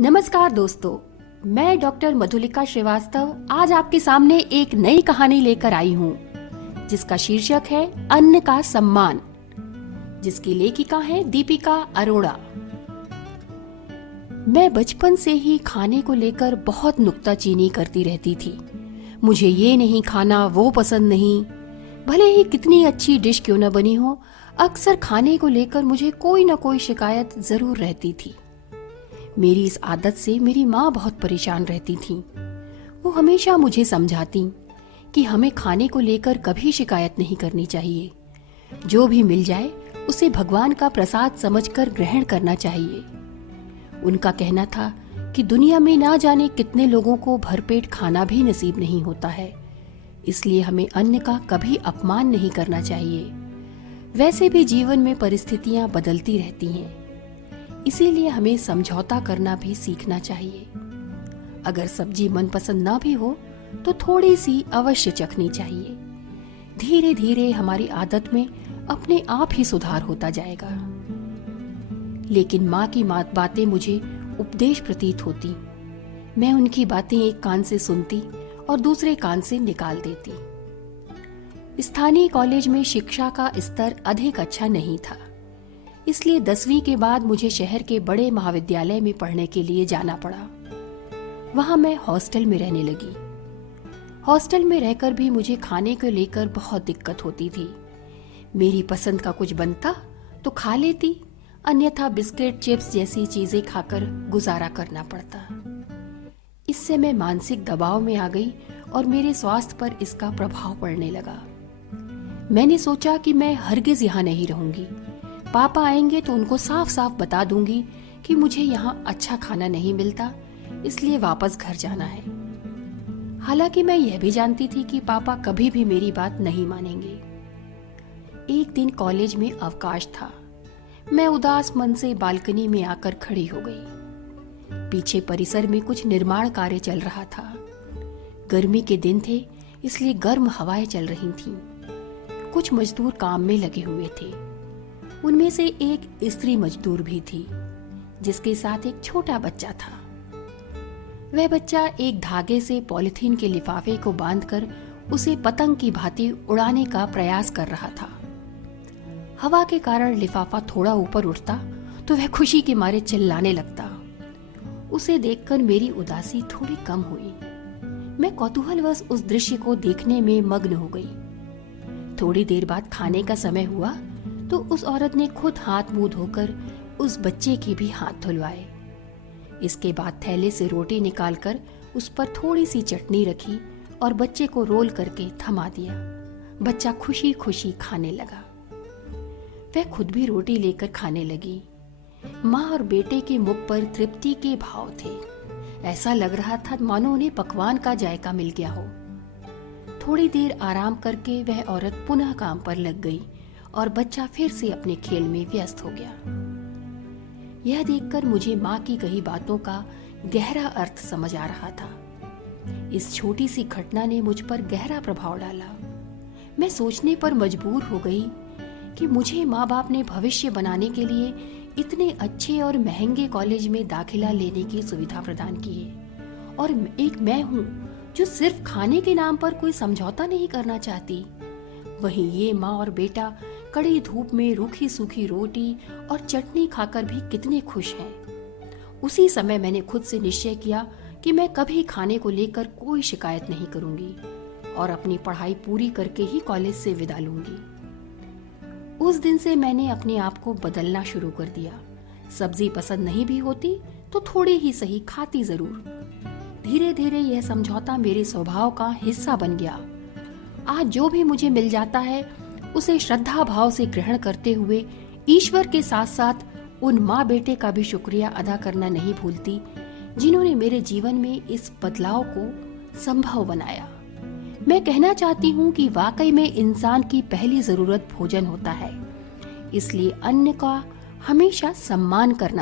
नमस्कार दोस्तों, मैं डॉक्टर मधुलिका श्रीवास्तव आज आपके सामने एक नई कहानी लेकर आई हूँ जिसका शीर्षक है अन्न का सम्मान, जिसकी लेखिका है दीपिका अरोड़ा। मैं बचपन से ही खाने को लेकर बहुत नुक्ताचीनी करती रहती थी। मुझे ये नहीं खाना, वो पसंद नहीं। भले ही कितनी अच्छी डिश क्यों न बनी हो, अक्सर खाने को लेकर मुझे कोई न कोई शिकायत जरूर रहती थी। मेरी इस आदत से मेरी माँ बहुत परेशान रहती थी। वो हमेशा मुझे समझाती कि हमें खाने को लेकर कभी शिकायत नहीं करनी चाहिए। जो भी मिल जाए उसे भगवान का प्रसाद समझकर ग्रहण करना चाहिए। उनका कहना था कि दुनिया में ना जाने कितने लोगों को भरपेट खाना भी नसीब नहीं होता है, इसलिए हमें अन्न का कभी अपमान नहीं करना चाहिए। वैसे भी जीवन में परिस्थितियां बदलती रहती हैं, इसीलिए हमें समझौता करना भी सीखना चाहिए। अगर सब्जी मनपसंद ना भी हो तो थोड़ी सी अवश्य चखनी चाहिए। धीरे धीरे हमारी आदत में अपने आप ही सुधार होता जाएगा। लेकिन माँ की बातें मुझे उपदेश प्रतीत होती। मैं उनकी बातें एक कान से सुनती और दूसरे कान से निकाल देती। स्थानीय कॉलेज में शिक्षा का स्तर अधिक अच्छा नहीं था, इसलिए 10वीं के बाद मुझे शहर के बड़े महाविद्यालय में पढ़ने के लिए जाना पड़ा। वहां मैं हॉस्टल में रहने लगी। हॉस्टल में रहकर भी मुझे खाने को लेकर बहुत दिक्कत होती थी। मेरी पसंद का कुछ बनता तो खा लेती, अन्यथा बिस्किट चिप्स जैसी चीजें खाकर गुजारा करना पड़ता। इससे मैं मानसिक दबाव में आ गई और मेरे स्वास्थ्य पर इसका प्रभाव पड़ने लगा। मैंने सोचा कि मैं हरगिज यहाँ नहीं रहूंगी। पापा आएंगे तो उनको साफ साफ बता दूंगी कि मुझे यहाँ अच्छा खाना नहीं मिलता, इसलिए वापस घर जाना है। हालांकि मैं यह भी जानती थी कि पापा कभी भी मेरी बात नहीं मानेंगे। एक दिन कॉलेज में अवकाश था। मैं उदास मन से बालकनी में आकर खड़ी हो गई। पीछे परिसर में कुछ निर्माण कार्य चल रहा था। गर्मी के दिन थे, इसलिए गर्म हवाएं चल रही थीं। कुछ मजदूर काम में लगे हुए थे। उनमें से एक स्त्री मजदूर भी थी, जिसके साथ एक छोटा बच्चा था। वह बच्चा एक धागे से पॉलिथीन के लिफाफे को बांधकर उसे पतंग की भांति उड़ाने का प्रयास कर रहा था। हवा के कारण लिफाफा थोड़ा ऊपर उठता तो वह खुशी के मारे चिल्लाने लगता। उसे देखकर मेरी उदासी थोड़ी कम हुई। मैं कौतूहलवश उस दृश्य को देखने में मग्न हो गई। थोड़ी देर बाद खाने का समय हुआ तो उस औरत ने खुद हाथ मुंह धोकर उस बच्चे के भी हाथ धुलवाए। इसके बाद थैले से रोटी निकालकर उस पर थोड़ी सी चटनी रखी और बच्चे को रोल करके थमा दिया। बच्चा खुशी खुशी खाने लगा। वह खुद भी रोटी लेकर खाने लगी। माँ और बेटे के मुख पर तृप्ति के भाव थे। ऐसा लग रहा था मानो उन्हें पकवान का जायका मिल गया हो। थोड़ी देर आराम करके वह औरत पुनः काम पर लग गई और बच्चा फिर से अपने खेल में व्यस्त हो गया। यह देखकर मुझे माँ की कही बातों का गहरा अर्थ समझ आ रहा था। इस छोटी सी घटना ने मुझ पर गहरा प्रभाव डाला। मैं सोचने पर मजबूर हो गई कि मुझे माँ बाप ने भविष्य बनाने के लिए इतने अच्छे और महंगे कॉलेज में दाखिला लेने की सुविधा प्रदान की है, और एक मैं हूँ जो सिर्फ खाने के नाम पर कोई समझौता नहीं करना चाहती। वहीं ये माँ और बेटा कड़ी धूप में रूखी सूखी रोटी और चटनी खाकर भी कितने खुश हैं। उसी समय मैंने खुद से निश्चय किया कि मैं कभी खाने को लेकर कोई शिकायत नहीं करूंगी और अपनी पढ़ाई पूरी करके ही कॉलेज से विदा लूंगी। उस दिन से मैंने अपने आप को बदलना शुरू कर दिया। सब्जी पसंद नहीं भी होती तो थोड़ी ही सही खाती जरूर। धीरे धीरे यह समझौता मेरे स्वभाव का हिस्सा बन गया। आज जो भी मुझे मिल जाता है उसे श्रद्धा भाव से ग्रहण करते हुए ईश्वर के साथ साथ उन माँ बेटे का भी शुक्रिया अदा करना नहीं भूलती, जिन्होंने मेरे जीवन में इस बदलाव को संभव बनाया। मैं कहना चाहती हूँ कि वाकई में इंसान की पहली जरूरत भोजन होता है, इसलिए अन्न का हमेशा सम्मान करना